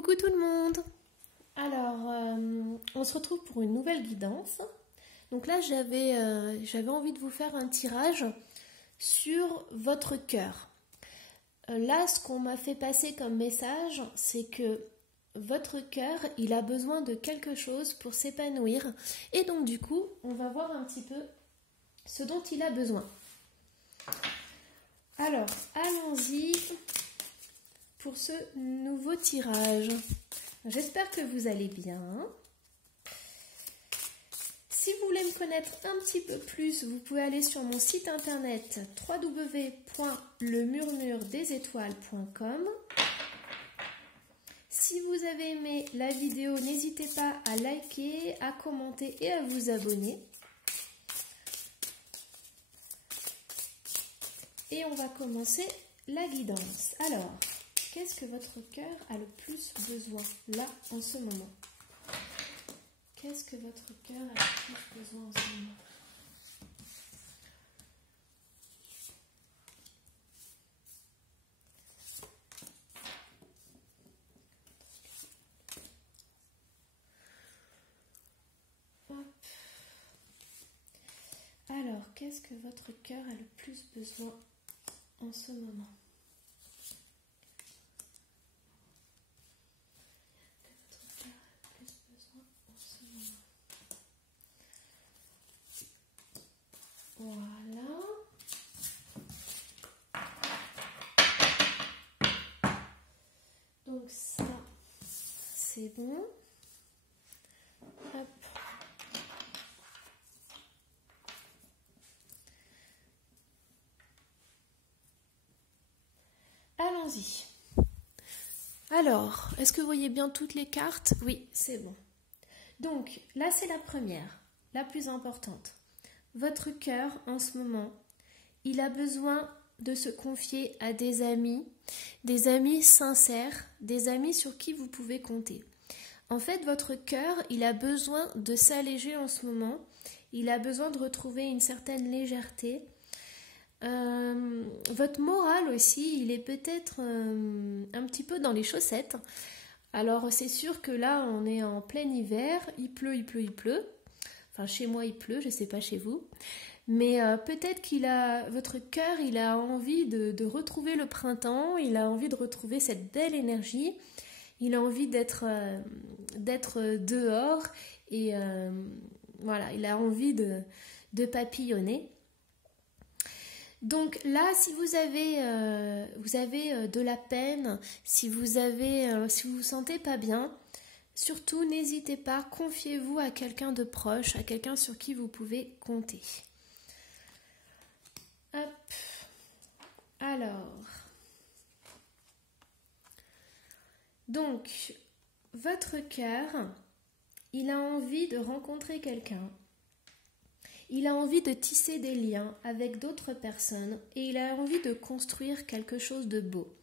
Coucou tout le monde. Alors, on se retrouve pour une nouvelle guidance. Donc là, j'avais envie de vous faire un tirage sur votre cœur. Là, ce qu'on m'a fait passer comme message, c'est que votre cœur, il a besoin de quelque chose pour s'épanouir. Et donc, du coup, on va voir un petit peu ce dont il a besoin. Alors, allons-y pour ce nouveau tirage. J'espère que vous allez bien. Si vous voulez me connaître un petit peu plus, vous pouvez aller sur mon site internet www.lemurmuredesétoiles.com. Si vous avez aimé la vidéo, n'hésitez pas à liker, à commenter et à vous abonner. Et on va commencer la guidance. Alors, qu'est-ce que votre cœur a le plus besoin là en ce moment? Qu'est-ce que votre cœur a le plus besoin en ce moment? Hop. Alors, qu'est-ce que votre cœur a le plus besoin en ce moment? Voilà. Donc ça, c'est bon. Hop. Allons-y. Alors, est-ce que vous voyez bien toutes les cartes? Oui, c'est bon. Donc, là, c'est la première, la plus importante. Votre cœur, en ce moment, il a besoin de se confier à des amis sincères, des amis sur qui vous pouvez compter. En fait, votre cœur, il a besoin de s'alléger en ce moment. Il a besoin de retrouver une certaine légèreté. Votre moral aussi, il est peut-être un petit peu dans les chaussettes. Alors, c'est sûr que là, on est en plein hiver. Il pleut. Enfin, chez moi, il pleut, je ne sais pas chez vous. Mais peut-être votre cœur, il a envie de retrouver le printemps, il a envie de retrouver cette belle énergie, il a envie d'être dehors et voilà, il a envie de papillonner. Donc là, si vous avez de la peine, si vous vous sentez pas bien, surtout n'hésitez pas, confiez-vous à quelqu'un de proche, à quelqu'un sur qui vous pouvez compter. Hop. Alors, donc, votre cœur, il a envie de rencontrer quelqu'un. Il a envie de tisser des liens avec d'autres personnes et il a envie de construire quelque chose de beau.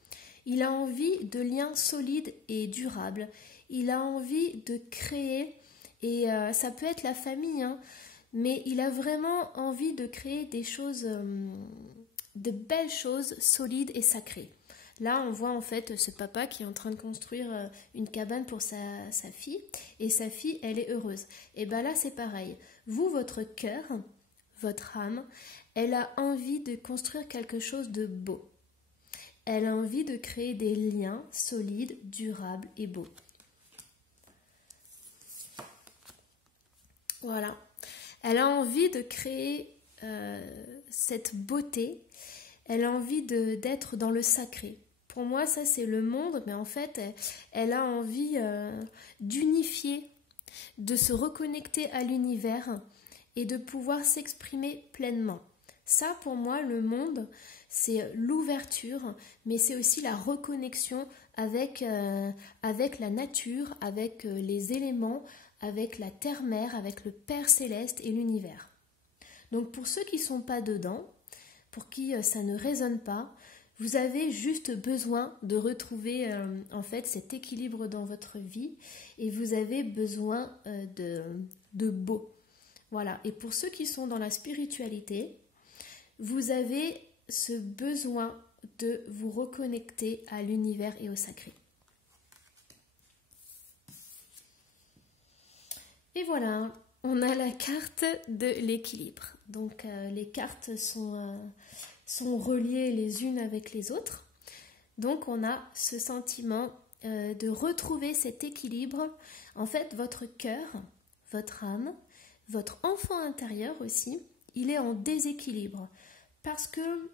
Il a envie de liens solides et durables. Il a envie de créer, et ça peut être la famille, hein, mais il a vraiment envie de créer des choses, de belles choses solides et sacrées. Là, on voit en fait ce papa qui est en train de construire une cabane pour sa fille, et sa fille, elle est heureuse. Et bien là, c'est pareil. Vous, votre cœur, votre âme, elle a envie de construire quelque chose de beau. Elle a envie de créer des liens solides, durables et beaux. Voilà. Elle a envie de créer cette beauté. Elle a envie d'être dans le sacré. Pour moi, ça, c'est le monde, mais en fait, elle a envie d'unifier, de se reconnecter à l'univers et de pouvoir s'exprimer pleinement. Ça, pour moi, le monde, c'est l'ouverture, mais c'est aussi la reconnexion avec la nature, avec les éléments, avec la terre-mère, avec le Père Céleste et l'univers. Donc pour ceux qui ne sont pas dedans, pour qui ça ne résonne pas, vous avez juste besoin de retrouver en fait cet équilibre dans votre vie et vous avez besoin de beau. Voilà. Et pour ceux qui sont dans la spiritualité, vous avez ce besoin de vous reconnecter à l'univers et au sacré. Et voilà, on a la carte de l'équilibre. Donc les cartes sont reliées les unes avec les autres. Donc on a ce sentiment de retrouver cet équilibre. En fait, votre cœur, votre âme, votre enfant intérieur aussi, il est en déséquilibre. Parce que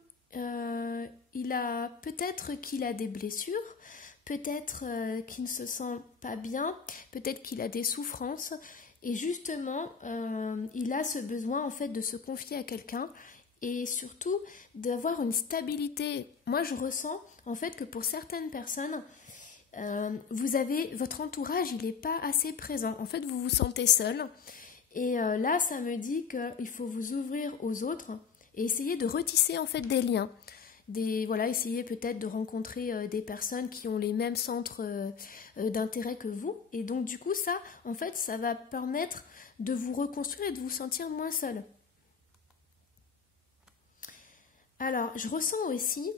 peut-être qu'il a des blessures, peut-être qu'il ne se sent pas bien, peut-être qu'il a des souffrances. Et justement, il a ce besoin en fait de se confier à quelqu'un et surtout d'avoir une stabilité. Moi, je ressens en fait que pour certaines personnes, votre entourage, il n'est pas assez présent. En fait, vous vous sentez seul. Et là, ça me dit qu'il faut vous ouvrir aux autres et essayer de retisser en fait des liens. Essayer peut-être de rencontrer des personnes qui ont les mêmes centres d'intérêt que vous. Et donc, du coup, ça, en fait, ça va permettre de vous reconstruire et de vous sentir moins seul. Alors, je ressens aussi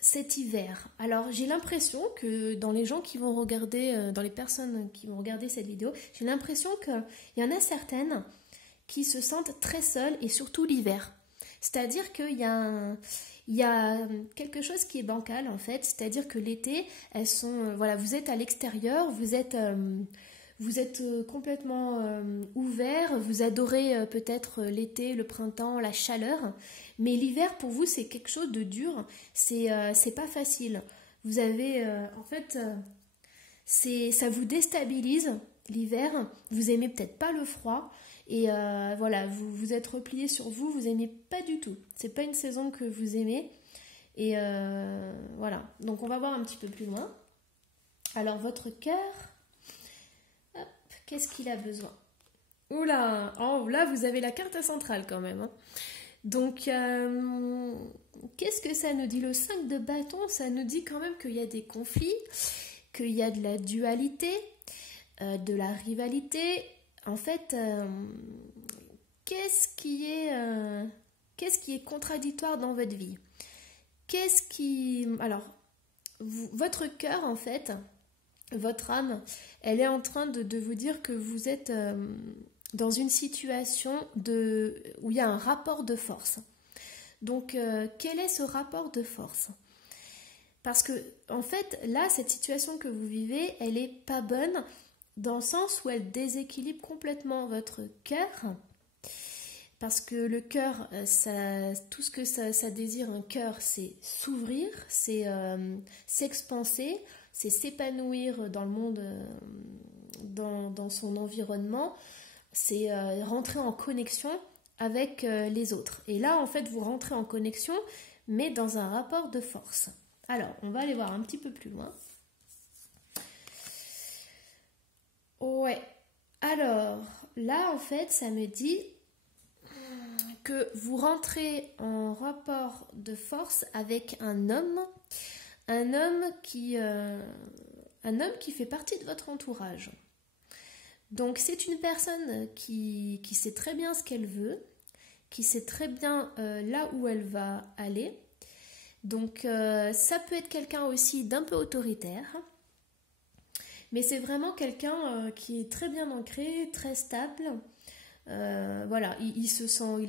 cet hiver. Alors, j'ai l'impression que dans les gens qui vont regarder, dans les personnes qui vont regarder cette vidéo, j'ai l'impression qu'il y en a certaines qui se sentent très seules et surtout l'hiver. C'est-à-dire qu'il y a quelque chose qui est bancal en fait, c'est-à-dire que l'été, vous êtes à l'extérieur, vous êtes complètement ouvert, vous adorez peut-être l'été, le printemps, la chaleur, mais l'hiver pour vous c'est quelque chose de dur, c'est pas facile. Vous avez ça vous déstabilise l'hiver, vous aimez peut-être pas le froid. Et vous êtes replié sur vous, vous aimez pas du tout. C'est pas une saison que vous aimez. Et voilà. Donc on va voir un petit peu plus loin. Alors votre cœur, qu'est-ce qu'il a besoin? Oula, là vous avez la carte centrale quand même. Hein. Donc qu'est-ce que ça nous dit? Le 5 de bâton, ça nous dit quand même qu'il y a des conflits, qu'il y a de la dualité, de la rivalité. En fait, qu'est-ce qui est contradictoire dans votre vie? Votre cœur, en fait, votre âme, elle est en train de vous dire que vous êtes dans une situation où il y a un rapport de force. Donc, quel est ce rapport de force? Parce que, en fait, là, cette situation que vous vivez, elle n'est pas bonne dans le sens où elle déséquilibre complètement votre cœur. Parce que le cœur, tout ce que ça désire un cœur, c'est s'ouvrir, c'est s'expanser, c'est s'épanouir dans le monde, dans son environnement, c'est rentrer en connexion avec les autres. Et là, en fait, vous rentrez en connexion, mais dans un rapport de force. Alors, on va aller voir un petit peu plus loin. Ouais. Alors, là, en fait, ça me dit que vous rentrez en rapport de force avec un homme qui fait partie de votre entourage. Donc, c'est une personne qui sait très bien ce qu'elle veut, qui sait très bien là où elle va aller. Donc, ça peut être quelqu'un aussi d'un peu autoritaire. Mais c'est vraiment quelqu'un qui est très bien ancré, très stable. Il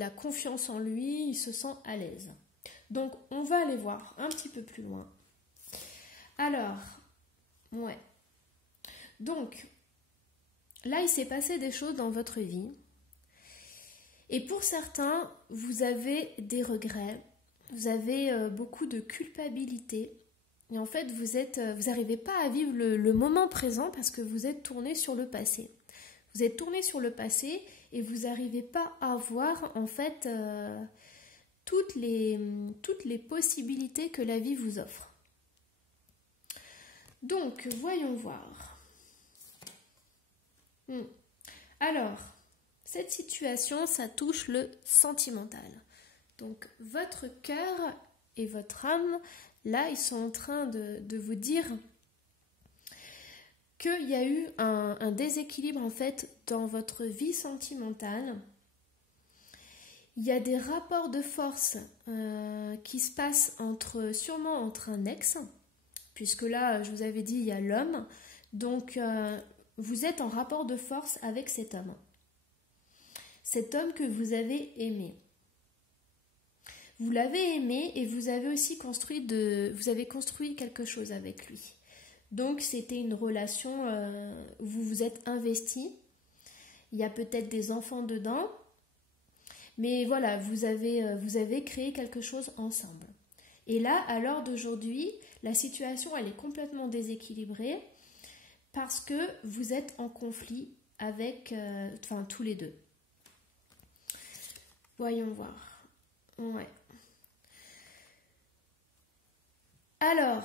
a confiance en lui, il se sent à l'aise. Donc, on va aller voir un petit peu plus loin. Alors, ouais. Donc, là, il s'est passé des choses dans votre vie. Et pour certains, vous avez des regrets, vous avez beaucoup de culpabilité. Et en fait, vous n'arrivez pas à vivre le moment présent parce que vous êtes tourné sur le passé. Vous êtes tourné sur le passé et vous n'arrivez pas à voir en fait toutes les possibilités que la vie vous offre. Donc, voyons voir. Alors, cette situation, ça touche le sentimental. Donc, votre cœur et votre âme, là, ils sont en train de vous dire qu'il y a eu un déséquilibre, en fait, dans votre vie sentimentale. Il y a des rapports de force qui se passent sûrement entre un ex, puisque là, je vous avais dit, il y a l'homme. Donc, vous êtes en rapport de force avec cet homme. Cet homme que vous avez aimé. Vous l'avez aimé et vous avez aussi construit quelque chose avec lui. Donc c'était une relation où vous vous êtes investi. Il y a peut-être des enfants dedans. Mais voilà, vous avez créé quelque chose ensemble. Et là, à l'heure d'aujourd'hui, la situation, elle est complètement déséquilibrée parce que vous êtes en conflit avec, tous les deux. Voyons voir. Ouais. Alors,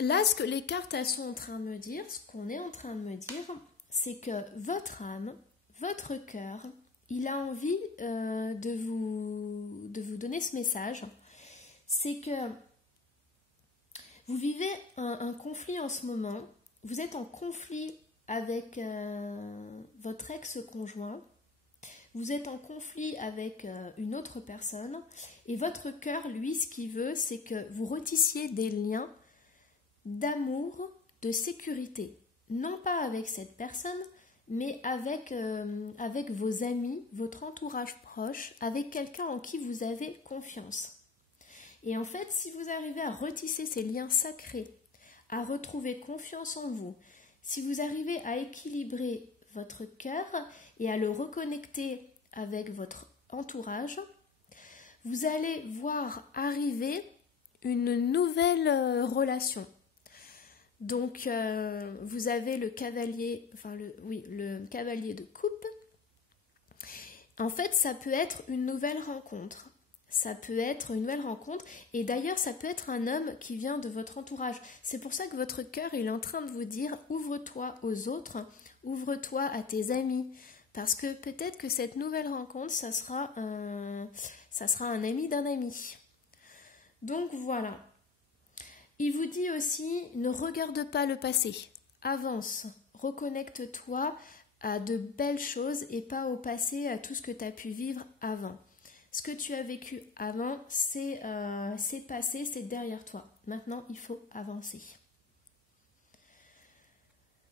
là, ce que les cartes, elles sont en train de me dire, ce qu'on est en train de me dire, c'est que votre âme, votre cœur, il a envie de vous donner ce message. C'est que vous vivez un conflit en ce moment. Vous êtes en conflit avec votre ex-conjoint. Vous êtes en conflit avec une autre personne. Et votre cœur, lui, ce qu'il veut, c'est que vous retissiez des liens d'amour, de sécurité. Non pas avec cette personne, mais avec vos amis, votre entourage proche, avec quelqu'un en qui vous avez confiance. Et en fait, si vous arrivez à retisser ces liens sacrés, à retrouver confiance en vous, si vous arrivez à équilibrer votre cœur et à le reconnecter avec votre entourage, vous allez voir arriver une nouvelle relation. Donc, vous avez le cavalier, le cavalier de coupe. En fait, ça peut être une nouvelle rencontre. Ça peut être une nouvelle rencontre. Et d'ailleurs, ça peut être un homme qui vient de votre entourage. C'est pour ça que votre cœur, il est en train de vous dire, ouvre-toi aux autres, ouvre-toi à tes amis. Parce que peut-être que cette nouvelle rencontre, ça sera un ami d'un ami. Donc, voilà. Il vous dit aussi, ne regarde pas le passé, avance, reconnecte-toi à de belles choses et pas au passé, à tout ce que tu as pu vivre avant. Ce que tu as vécu avant, c'est passé, c'est derrière toi. Maintenant, il faut avancer.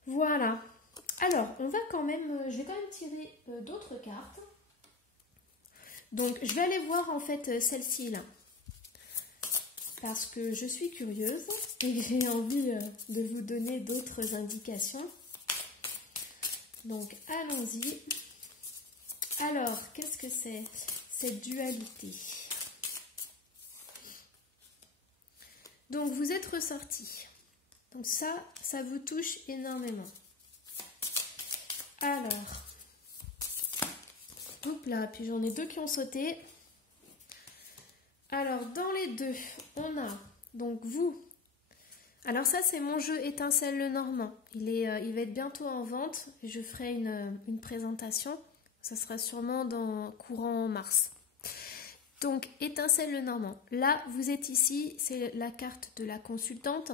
Voilà. Alors, je vais quand même tirer d'autres cartes. Donc, je vais aller voir en fait celle-ci là. Parce que je suis curieuse et que j'ai envie de vous donner d'autres indications. Donc, allons-y. Alors, qu'est-ce que c'est cette dualité? Donc, vous êtes ressorti. Donc, ça vous touche énormément. Alors, hop là, puis j'en ai deux qui ont sauté. Alors, dans les deux, on a donc vous. Alors ça, c'est mon jeu Étincelle le Normand. Il va être bientôt en vente. Je ferai une présentation. Ça sera sûrement dans courant mars. Donc, Étincelle le Normand. Là, vous êtes ici, c'est la carte de la consultante.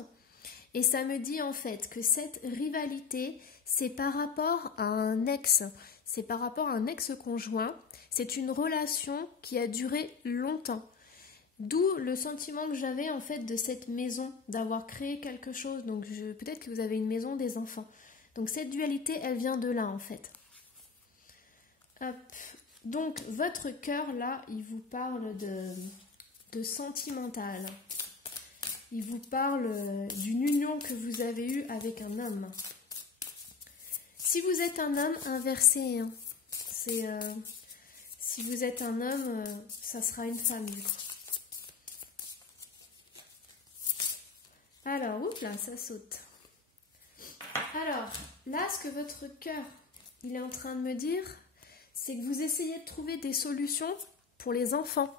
Et ça me dit en fait que cette rivalité, c'est par rapport à un ex. C'est par rapport à un ex-conjoint. C'est une relation qui a duré longtemps. D'où le sentiment que j'avais en fait de cette maison, d'avoir créé quelque chose. Donc peut-être que vous avez une maison, des enfants. Donc cette dualité, elle vient de là en fait. Hop. Donc votre cœur là, il vous parle de sentimental. Il vous parle d'une union que vous avez eue avec un homme. Si vous êtes un homme, inversé. Hein. Si vous êtes un homme, ça sera une femme du coup. Alors, oups là, ça saute. Alors, là, ce que votre cœur, il est en train de me dire, c'est que vous essayez de trouver des solutions pour les enfants.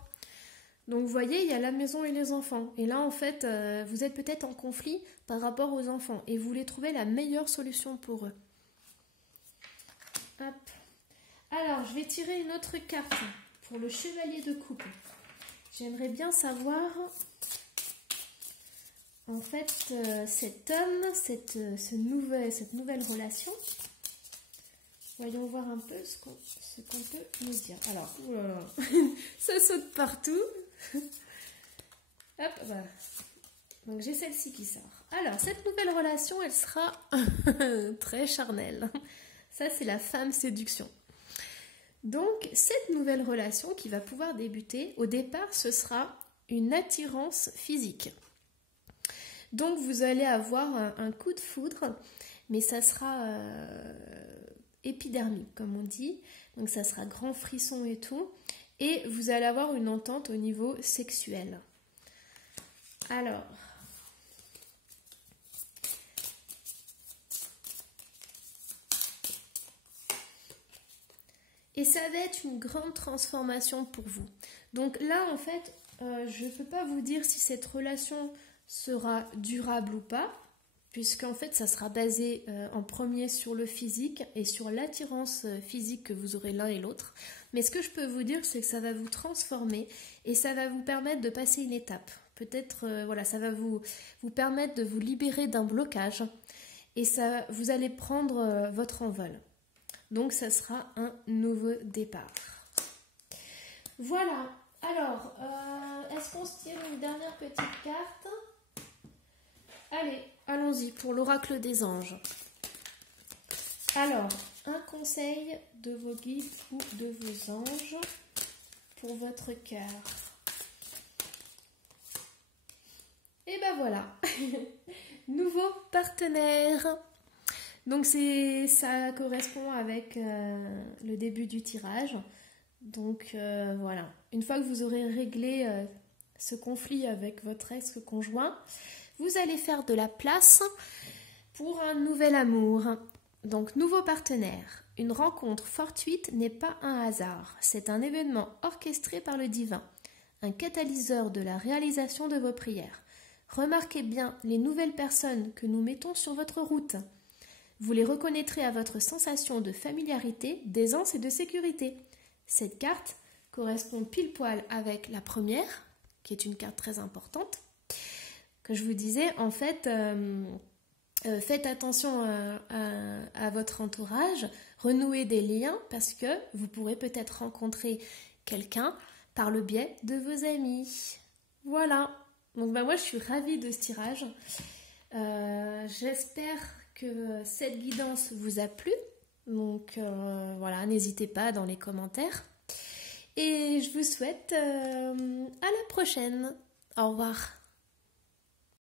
Donc, vous voyez, il y a la maison et les enfants. Et là, en fait, vous êtes peut-être en conflit par rapport aux enfants. Et vous voulez trouver la meilleure solution pour eux. Hop. Alors, je vais tirer une autre carte pour le chevalier de coupe. J'aimerais bien savoir... En fait, cet homme, cette nouvelle relation, voyons voir un peu ce qu'on peut nous dire. Alors, oh là là, ça saute partout. Hop, voilà. Donc j'ai celle-ci qui sort. Alors, cette nouvelle relation, elle sera très charnelle. Ça, c'est la femme séduction. Donc, cette nouvelle relation qui va pouvoir débuter, au départ, ce sera une attirance physique. Donc, vous allez avoir un coup de foudre, mais ça sera épidermique, comme on dit. Donc, ça sera grand frisson et tout. Et vous allez avoir une entente au niveau sexuel. Alors... Et ça va être une grande transformation pour vous. Donc là, en fait, je ne peux pas vous dire si cette relation sera durable ou pas, puisqu'en fait, ça sera basé en premier sur le physique et sur l'attirance physique que vous aurez l'un et l'autre. Mais ce que je peux vous dire, c'est que ça va vous transformer et ça va vous permettre de passer une étape. Peut-être, voilà, ça va vous permettre de vous libérer d'un blocage et ça, vous allez prendre votre envol. Donc, ça sera un nouveau départ. Voilà. Alors, est-ce qu'on se tire une dernière petite carte? Allez, allons-y pour l'oracle des anges. Alors, un conseil de vos guides ou de vos anges pour votre cœur. Et ben voilà. Nouveau partenaire. Donc ça correspond avec le début du tirage. Donc voilà, une fois que vous aurez réglé ce conflit avec votre ex-conjoint, vous allez faire de la place pour un nouvel amour. Donc nouveau partenaire. Une rencontre fortuite n'est pas un hasard, c'est un événement orchestré par le divin, un catalyseur de la réalisation de vos prières. Remarquez bien les nouvelles personnes que nous mettons sur votre route. Vous les reconnaîtrez à votre sensation de familiarité, d'aisance et de sécurité. Cette carte correspond pile poil avec la première, qui est une carte très importante. Que je vous disais, en fait, faites attention à votre entourage, renouez des liens parce que vous pourrez peut-être rencontrer quelqu'un par le biais de vos amis. Voilà. Donc moi, je suis ravie de ce tirage. J'espère que cette guidance vous a plu. Donc voilà, n'hésitez pas dans les commentaires. Et je vous souhaite à la prochaine. Au revoir.